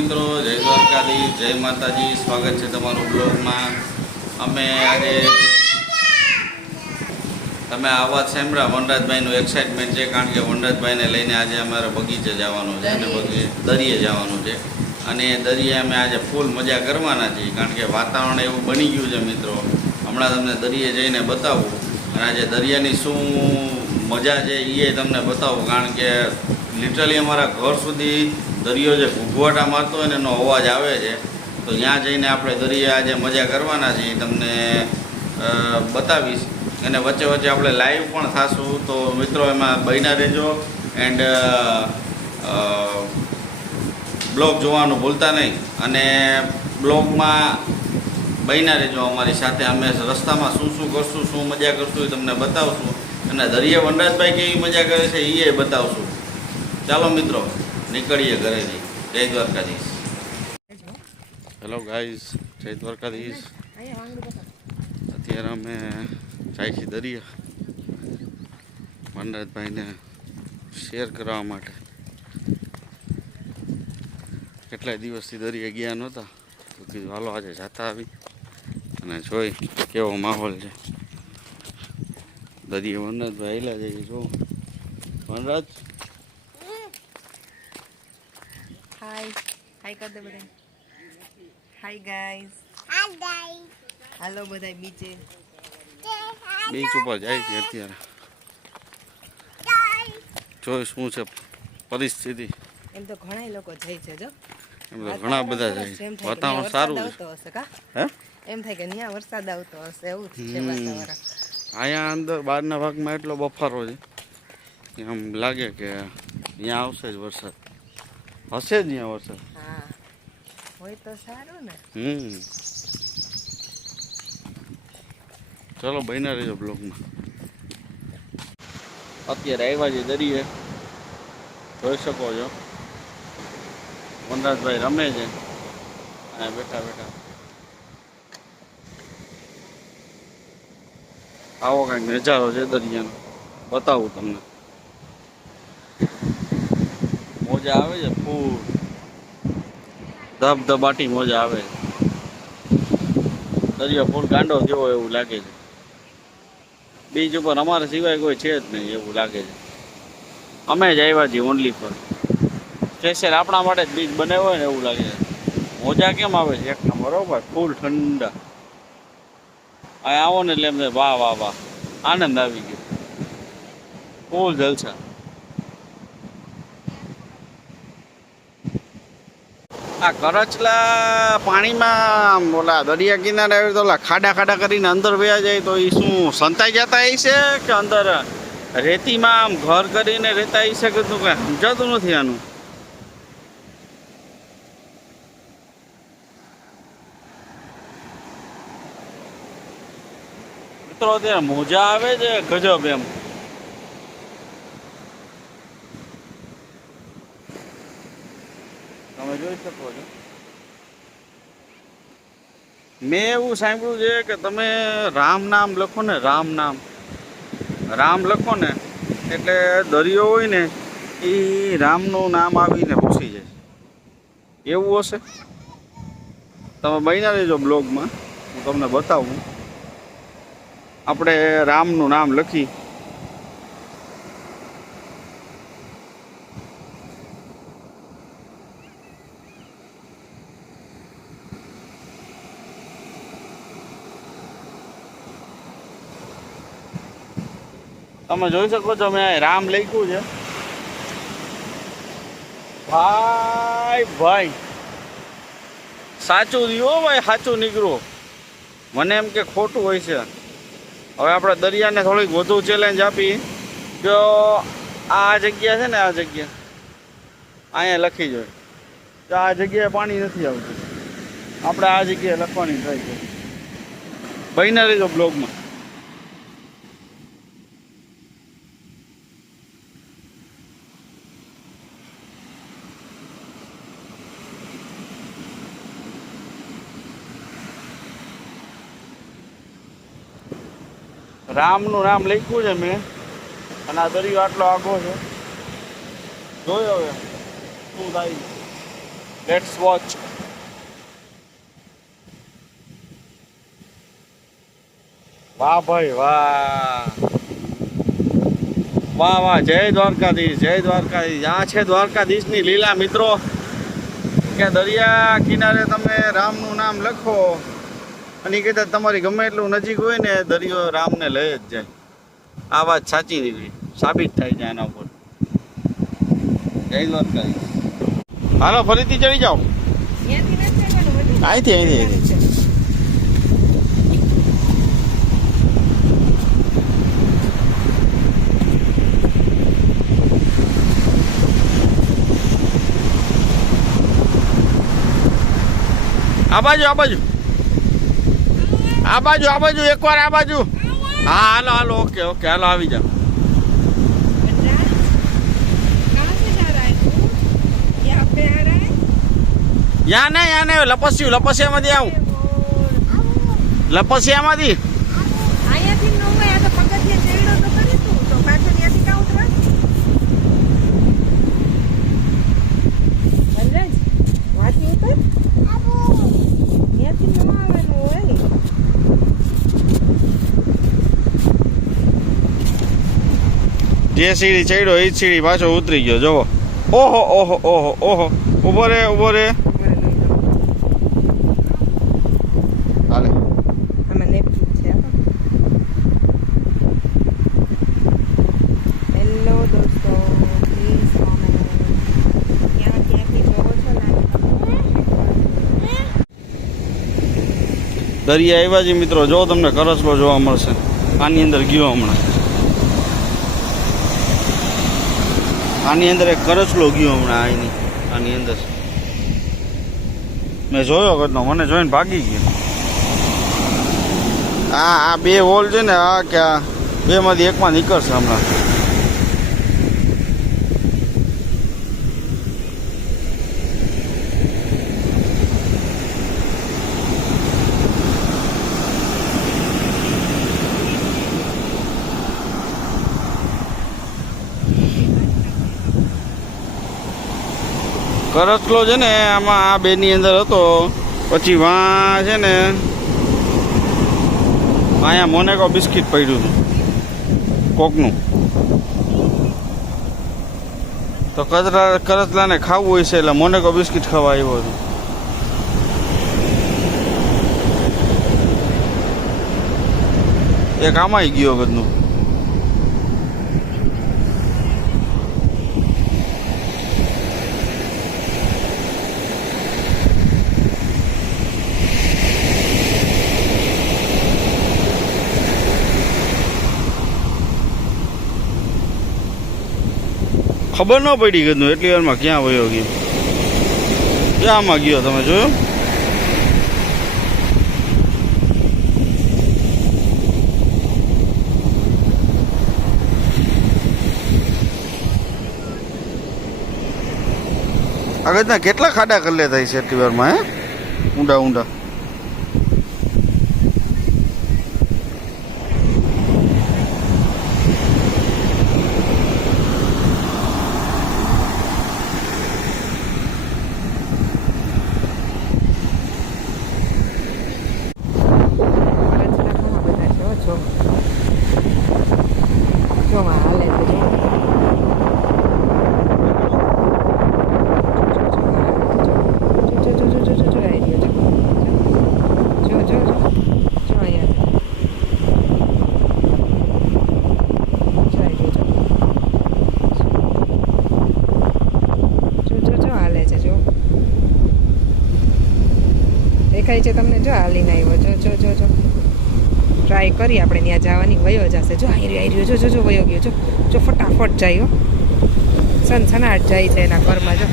મિત્રો, જય દ્વારકાધીશ, જય માતાજી. સ્વાગત છે તમારું બ્લોગમાં. અમે આજે તમે અવાજ સાંભળ્યા વનરાજભાઈનું એક્સાઇટમેન્ટ છે, કારણ કે વનરાજભાઈને લઈને આજે અમારે બગીચે જવાનું છે અને દરિયે જવાનું છે. અને દરિયે અમે આજે ફૂલ મજા કરવાના છીએ, કારણ કે વાતાવરણ એવું બની ગયું છે મિત્રો. હમણાં તમને દરિયે જઈને બતાવું અને આજે દરિયાની શું મજા છે એ તમને બતાવું, કારણ કે લિટરલી અમારા ઘર સુધી દરિયો જે ઘૂઘવાટા મારતો હોય ને એનો અવાજ આવે છે. તો ત્યાં જઈને આપણે દરિયા આજે મજા કરવાના છીએ, તમને બતાવીશ. અને વચ્ચે વચ્ચે આપણે લાઈવ પણ થશું, તો મિત્રો એમાં બન્યા રહેજો. એન્ડ બ્લોગ જોવાનું ભૂલતા નહીં, અને બ્લોગમાં બન્યા રહેજો અમારી સાથે. અમે રસ્તામાં શું શું કરશું, શું મજા કરશું એ તમને બતાવશું, અને દરિયા વનરાજભાઈ કેવી મજા કરે છે એ બતાવશું. ચાલો મિત્રો, નીકળીએ ઘરેથી. જય દ્વારકાધીશ. હેલો ગાઈઝ, જય દ્વારકાધીશ. અત્યારે અમે જાય છીએ દરિયા વનરાજભાઈને શેર કરવા માટે. કેટલાય દિવસથી દરિયા ગયા નહોતા, તો કીધું હાલો આજે જાતા આવી અને જોઈ કેવો માહોલ છે. દરિયા વનરાજભાઈ હેલા જઈએ. જો વનરાજ, હાય હાય કર દે બધા. Hi guys, hi guys. હાલો બધા બીચે. બીચ ઉપર જાય છે અત્યારે. જોઈ શું છે પરિસ્થિતિ. એમ તો ઘણા લોકો જાય છે. જો એમ તો ઘણા બધા જાય છે. વાતાવરણ સારું છે. હશે કા? હે, એમ થાય કે ત્યાં વરસાદ આવતો હશે, એવું જ છે વાતાવરણ. અહીંયા અંદર બહારના ભાગમાં એટલો બફારો છે, એમ લાગે કે ત્યાં આવશે જ વરસાદ. હશે જ ત્યાં વરસાદ. હા, હોય તો સારું ને. ચલો બન્યા રહેજો બ્લોગમાં. અત્યારે આવ્યા છે દરિયે, જોઈ શકો છો. વનરાજભાઈ રમે છે અને બેઠા બેઠા. આવો કંઈક નજારો છે દરિયાનો, બતાવું તમને. મોજા આવે છે ફૂલ, ધબધબાટી મોજા આવે છે. દરિયો ફૂલ ગાંડો જેવો એવું લાગે છે. બીચ ઉપર અમારા સિવાય કોઈ છે જ નહીં એવું લાગે છે. અમે જ આવ્યા છીએ ઓનલી પર. સ્પેશિયલ આપણા માટે જ બીચ બનાવ્યો હોય ને એવું લાગે છે. મોજા કેમ આવે છે એક બરોબર, ફૂલ ઠંડા. અહીં આવો ને એટલે એમને વાહ વાહ વાહ, આનંદ આવી ગયો. ફૂલ જલસા. આ કરચલા પાણીમાં ઓલા દરિયા કિનારે આવે તો ઓલા ખાડા ખાડા કરીને અંદર વયા જાય, તો એ શું સંતાઈ જતા હશે કે અંદર રેતીમાં આમ ઘર કરીને રહેતા હશે કે તું કાંઈ સમજાતું નથી આનું. મિત્રો અત્યારે મોજા આવે છે ગજબ એમ. તમે જોઈ શકો છો. મેં એવું સાંભળ્યું છે કે તમે રામ નામ લખો ને, રામ લખો ને એટલે દરિયો હોય ને એ રામનું નામ આવીને ઘૂસી જાય. એવું હશે? તમે બન્યા રહેજો બ્લોગમાં, હું તમને બતાવું. આપણે રામનું નામ લખી. તમે જોઈ શકો છો, મેં રામ લખ્યું છે. ભાઈ સાચું રહ્યું ભાઈ, સાચું નીકળ્યું. મને એમ કે ખોટું હોય છે. હવે આપણે દરિયાને થોડીક વધુ ચેલેન્જ આપી. જો આ જગ્યા છે ને, આ જગ્યા અહીંયા લખી જોઈએ તો આ જગ્યાએ પાણી નથી આવતું. આપણે આ જગ્યાએ લખવાની ટ્રાય કરીએ. બન્યા રહેજો બ્લોગમાં. રામનું નામ લખ્યું છે મેં, અને આ દરિયો આટલો આઘો છે. જોયો હવે શું થાય. Let's watch. વાહ ભાઈ વાહ, વાહ વાહ, જય દ્વારકાધીશ, જય દ્વારકાધીશ. આ છે દ્વારકાધીશની લીલા મિત્રો, કે દરિયા કિનારે તમે રામનું નામ લખો અને કદાચ તમારી ગમે એટલું નજીક હોય ને દરિયો રામને લઈ જ જાય. આ વાત સાચી નીકળી, સાબિત થાય છે આના ઉપર. જય દ્વારકાધીશ. હાલો ફરીથી ચડી જાઓ. અહીંથી આ બાજુ એકવાર આ બાજુ. હા હાલો ઓકે હાલો આવી જાઓ. યાં નહીં લપસિયામાંથી આવું. લપસિયામાંથી જે સીડી ચડ્યો એ જ સીડી પાછો ઉતરી ગયો. જોવો, ઓહો, ઉભો રે. હાલે હેલો દોસ્તો, પ્લીઝ કોમેન્ટ ક્યાંથી જોવો છો ને. દરિયા આવ્યા છે મિત્રો. જો તમને કરસલો જોવા મળશે. આની અંદર ગયો હમણાં. આની અંદર એક કરચલો ગયો હમણાં. આની અંદર મેં જોયો કરતો, મને જોઈને ભાગી ગયો. આ બે હોલ છે ને, આ કે આ બેમાંથી એકમાં નીકળશે હમણાં. કરચલો છે ને આમાં આ બેની અંદર હતો. પછી વાં છે ને અહીંયા મોનેકો બિસ્કિટ પડ્યું હતું કોકનું. તો કરચલાને ખાવું હોય છે એટલે મોનેકો બિસ્કિટ ખાવા આવ્યો હતો. એક આમાંય ગયો ગદનું. ખબર ન પડી ગયું એટલી વારમાં ક્યાં વયો ગયો. ક્યાંમાં ગયો તમે જોયો? આગળ કેટલા ખાડા કરી લેતા છે એટલી વારમાં? ઊંડા દેખાય છે તમને? જો હાલીને આવ્યો. જો ટ્રાય કરી આપણે ત્યાં જવાની. વયો જશે. જો આવી રહ્યો. જો વયો ગયો. જો ફટાફટ જાય. સનસનાટ જાય છે એના ઘરમાં. જો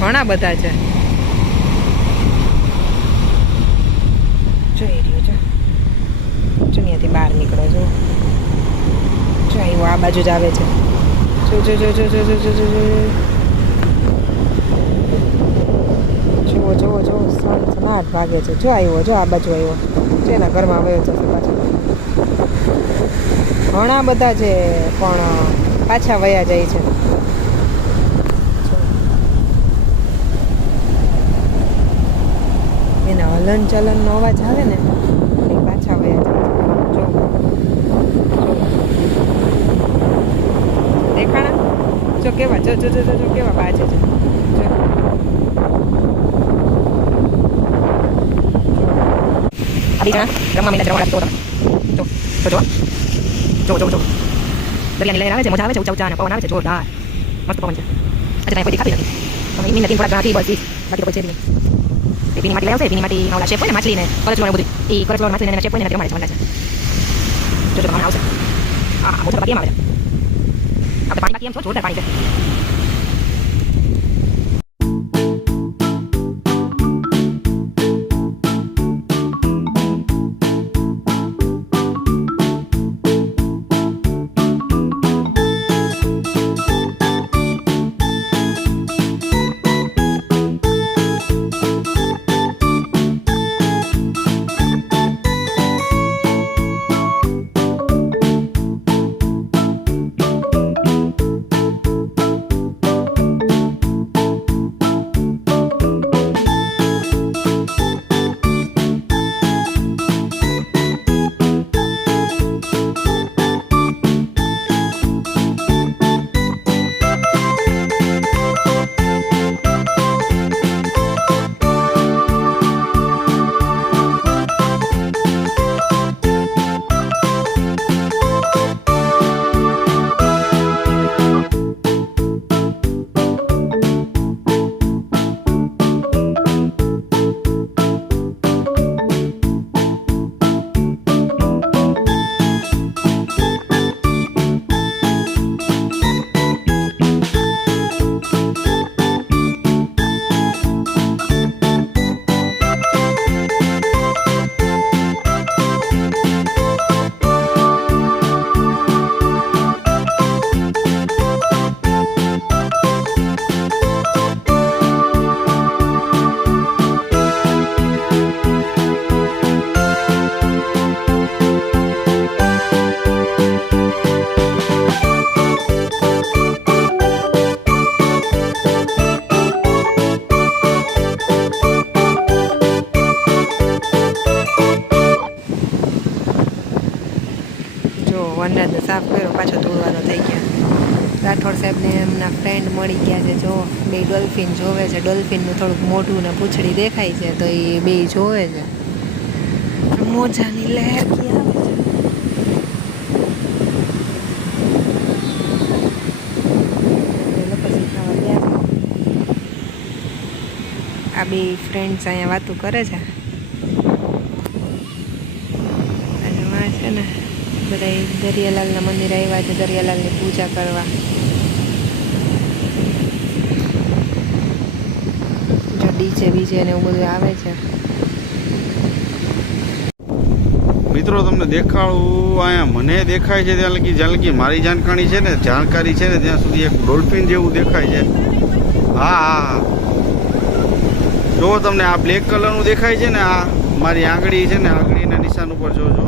ઘણા બધા છે. જોઈ રહ્યો. જો ત્યાંથી બહાર નીકળો. જો આવ્યો. આ બાજુ જ આવે છે. જો સનસનાટ ભાગે છે. જો આવ્યો. જો આ બાજુ આવ્યો. જો એના ઘરમાં વયો જશે પાછો. ઘણા બધા છે પણ પાછા વયા જાય છે. હલન ચલનનો અવાજ આવે ને એ પાછા વયા જાય જો દેખાણા જો કેવા જો જો જો જો જો કેવા બાજે છે જો આ રમવા મેલા જવા તો જો જો જો જો જો દરિયાની લહેર આવે છે મજા આવે છે ઊંચા ઊંચા અને પવન આવે છે જોરદાર મસ્ત પવન છે આજે કોઈ દેખાતી નથી તમે મીન નથી થોડા ઘણા બસ બાકી તો કોઈ છે નહીં એ ભીની માટી લાવશે ભીની માટી ઓલા શેપ હોય ને માછલીને કરચલો બધું એ કરચલો માછલીને શેપ હોય ને રમાડે છે મને જો જો મને આવશે આ મોટા બાકી આવે છે આપણે પાણી બાકી એમ છો જોરદાર પાણી છે વરરાજ સાફ કર્યો પાછો ધોવાનો થઈ ગયા રાઠોડ સાહેબને એમના ફ્રેન્ડ મળી ગયા છે જો બે ડોલ્ફિન જોવે છે ડોલ્ફિનનું થોડુંક મોઢું ને પૂંછડી દેખાય છે તો એ બે જોવે છે મોજાની લહેર કી આવે છે પછી ખાવા ગયા આ બે ફ્રેન્ડ્સ અહીંયા વાતો કરે છે અને માં છે ને બધા દરિયાલાલના મંદિર આવ્યા છે દરિયાલાલની પૂજા કરવા જો ડીજે બીજે ને એવું બધું આવે છે મિત્રો તમને દેખાડું અહીંયા મને દેખાય છે જ્યાં લગી મારી જાણકારી છે ને ત્યાં સુધી એક ડોલ્ફિન જેવું દેખાય છે હા હા જો તમને આ બ્લેક કલરનું દેખાય છે ને આ મારી આંગળી છે ને આંગળીના નિશાન ઉપર જોજો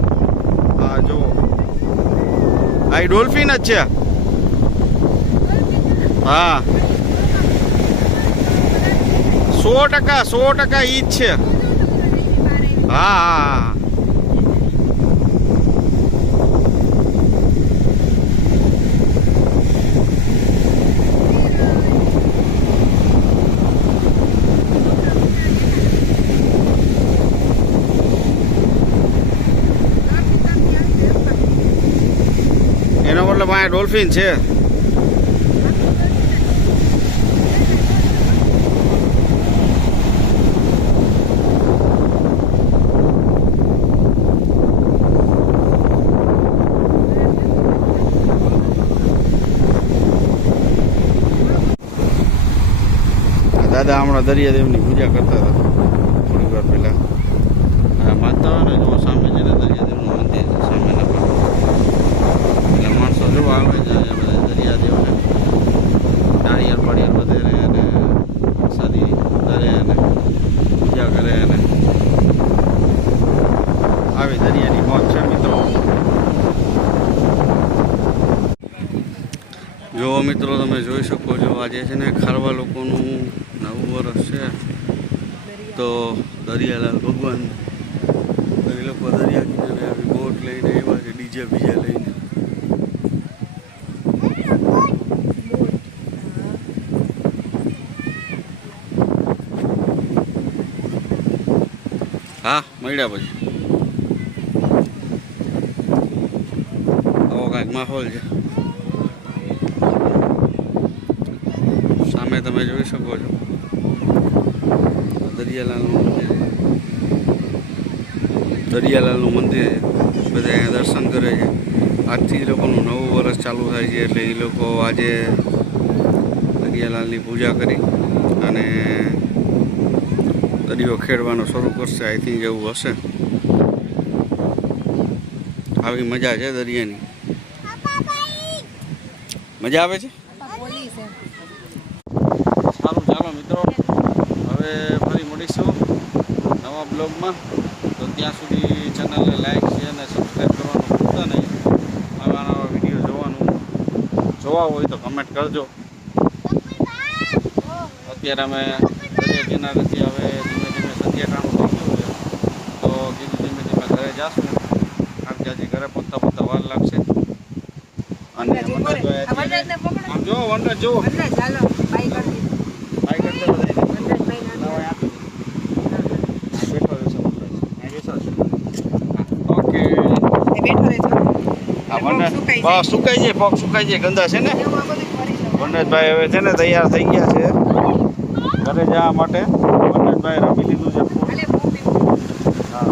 હા જો આ ડોલ્ફિન જ છે હા 100% ઈ જ છે હા હા એનો મતલબ આ ડોલ્ફિન છે દાદા હમણાં દરિયાદેવની પૂજા કરતા હતા થોડી વાર પહેલા માનતા હોય ને જો સામે છે ને દરિયાદેવનું મંદિર છે સામેના પર એટલે માણસો જો આવે છે બધા દરિયાદેવને નાળિયેર પાળિયેર વધેરે અને સાદી ધરે અને પૂજા કરે અને આવી દરિયાની મોજ છે મિત્રો જો મિત્રો તમે જોઈ શકો છો આજે છે ને ખારવા લોકોનું નવું વર્ષ છે તો દરિયાલાલ ભગવાન એ લોકો દરિયા કિનારે આવી બોટ લઈને આવ્યા છે, ડીજે બીજે લઈને. હા મળ્યા પછી આવો કાંઈક માહોલ છે. સામે તમે જોઈ શકો છો દરિયાલાલનું મંદિર. દરિયાલાલનું મંદિર બધા અહીંયા દર્શન કરે છે. આજથી એ લોકોનું નવું વર્ષ ચાલુ થાય છે એટલે એ લોકો આજે દરિયાલાલની પૂજા કરી અને દરિયો ખેડવાનો શરૂ કરશે. આઈ થિંક એવું હશે. આવી મજા છે દરિયાની. મજા આવે છે. સારું ચાલો મિત્રો, હવે ફરી મળીશું નવા બ્લોગમાં. તો ત્યાં સુધી ચેનલને લાઈક શેર અને સબસ્ક્રાઈબ કરવાનું ભૂલતા નહીં. નવા નવા વિડીયો જોવા હોય તો કમેન્ટ કરજો. અત્યારે અમે દરિયા કિનારેથી હવે ધીમે ધીમે સંધ્યાકાળનું થઈ ગયું છે તો ધીમે ધીમે ઘરે જઈશું, કારણ કે હજી ઘરે પહોંચતા વાર લાગશે. અને આમ જો વનરાજ જો સુકાઈ જાય, પગ સુકાઈ જાય, ગંદા છે ને. વનરાજભાઈ હવે છે ને તૈયાર થઈ ગયા છે ઘરે જવા માટે. વનરાજભાઈ રમી લીધું છે ફૂલ. હા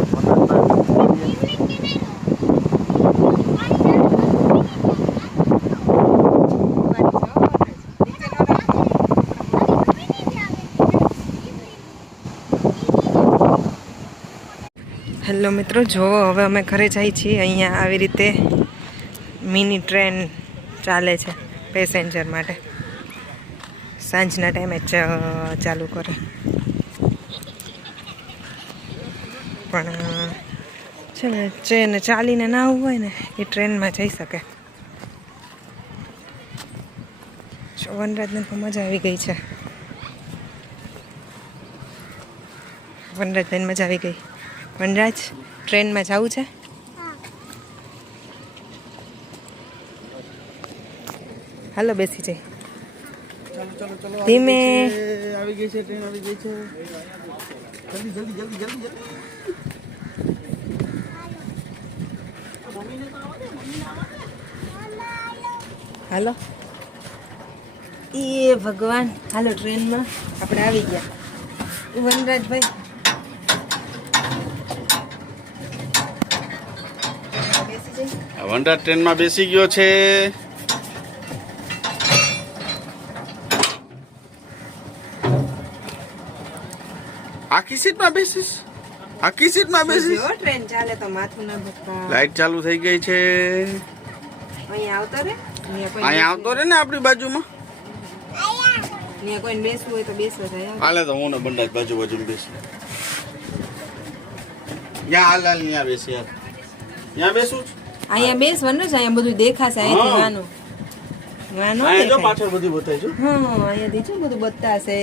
હેલો મિત્રો, જો હવે અમે ઘરે જઈએ છીએ. અહીંયા આવી રીતે મિની ટ્રેન ચાલે છે પેસેન્જર માટે. સાંજના ટાઈમે ચાલુ કરે, પણ છે ને જેને ચાલીને ના આવવું હોય ને એ ટ્રેનમાં જઈ શકે. વનરાજને તો મજા આવી ગઈ છે. વનરાજને મજા આવી ગઈ. વનરાજ, ટ્રેનમાં જવું છે? હાલો બેસી જઈ. ધીમે. આવી ગઈ છે ટ્રેન, આવી ગઈ છે. જલ્દી જલ્દી જલ્દી જલ્દી જલ્દી. હાલો. એ ભગવાન, હાલો ટ્રેનમાં આપણે આવી ગયા. વનરાજભાઈ વનરાજ ટ્રેનમાં બેસી ગયો છે. આખી સીટમાં બેસીશ? આખી સીટમાં બેસીશ? ટ્રેન ચાલે તો માથું ના ભટકા. લાઈટ ચાલુ થઈ ગઈ છે. અહીંયા આવતો રે. અહીંયા આવતો રે ને આપણી બાજુમાં. અહીંયા કોઈને બેસવું હોય તો બેસવા જાય. હાલે તો હું ને બંડાજ બાજુ બેસી. ત્યાં હાલ ત્યાં બેસી યાર. ત્યાં બેસું છું. અહીંયા બેસવાનું જ, અહીંયા બધું દેખાશે. અહીંથી નાનું અહીંયા જો પાછળ બધું બતાવી છું. હા, અહીંયાથી જો બધું બતાશે.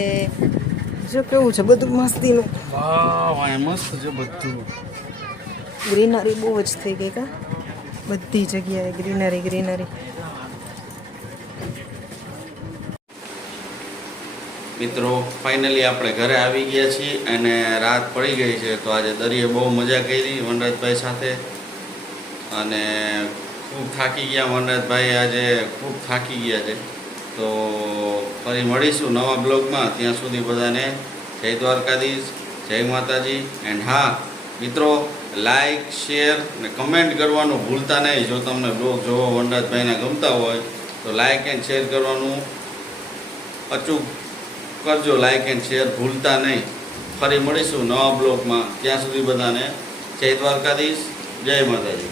જો કેવું છે બધું મસ્તીનું. વાહ, અહીંયા મસ્ત છે બધું. ગ્રીનરી બહુ જ થઈ ગઈ કા, બધી જગ્યાએ ગ્રીનરી ગ્રીનરી. મિત્રો ફાઇનલી આપણે ઘરે આવી ગયા છીએ અને રાત પડી ગઈ છે. તો આજે દરિયે બહુ મજા કરી વનરાજભાઈ સાથે અને ખૂબ થાકી ગયા. વનરાજભાઈ આજે ખૂબ થાકી ગયા છે. તો ફરી મળીશું નવા બ્લોગમાં. ત્યાં સુધી બધાને જય દ્વારકાધીશ, જય માતાજી. એન્ડ હા મિત્રો, લાઈક શેર અને કમેન્ટ કરવાનું ભૂલતા નહીં. જો તમને બ્લોગ જોવો વનરાજભાઈના ગમતા હોય તો લાઈક એન્ડ શેર કરવાનું અચૂક કરજો. લાઈક એન્ડ શેર ભૂલતા નહીં. ફરી મળીશું નવા બ્લોગમાં. ત્યાં સુધી બધાને જય દ્વારકાધીશ, જય માતાજી.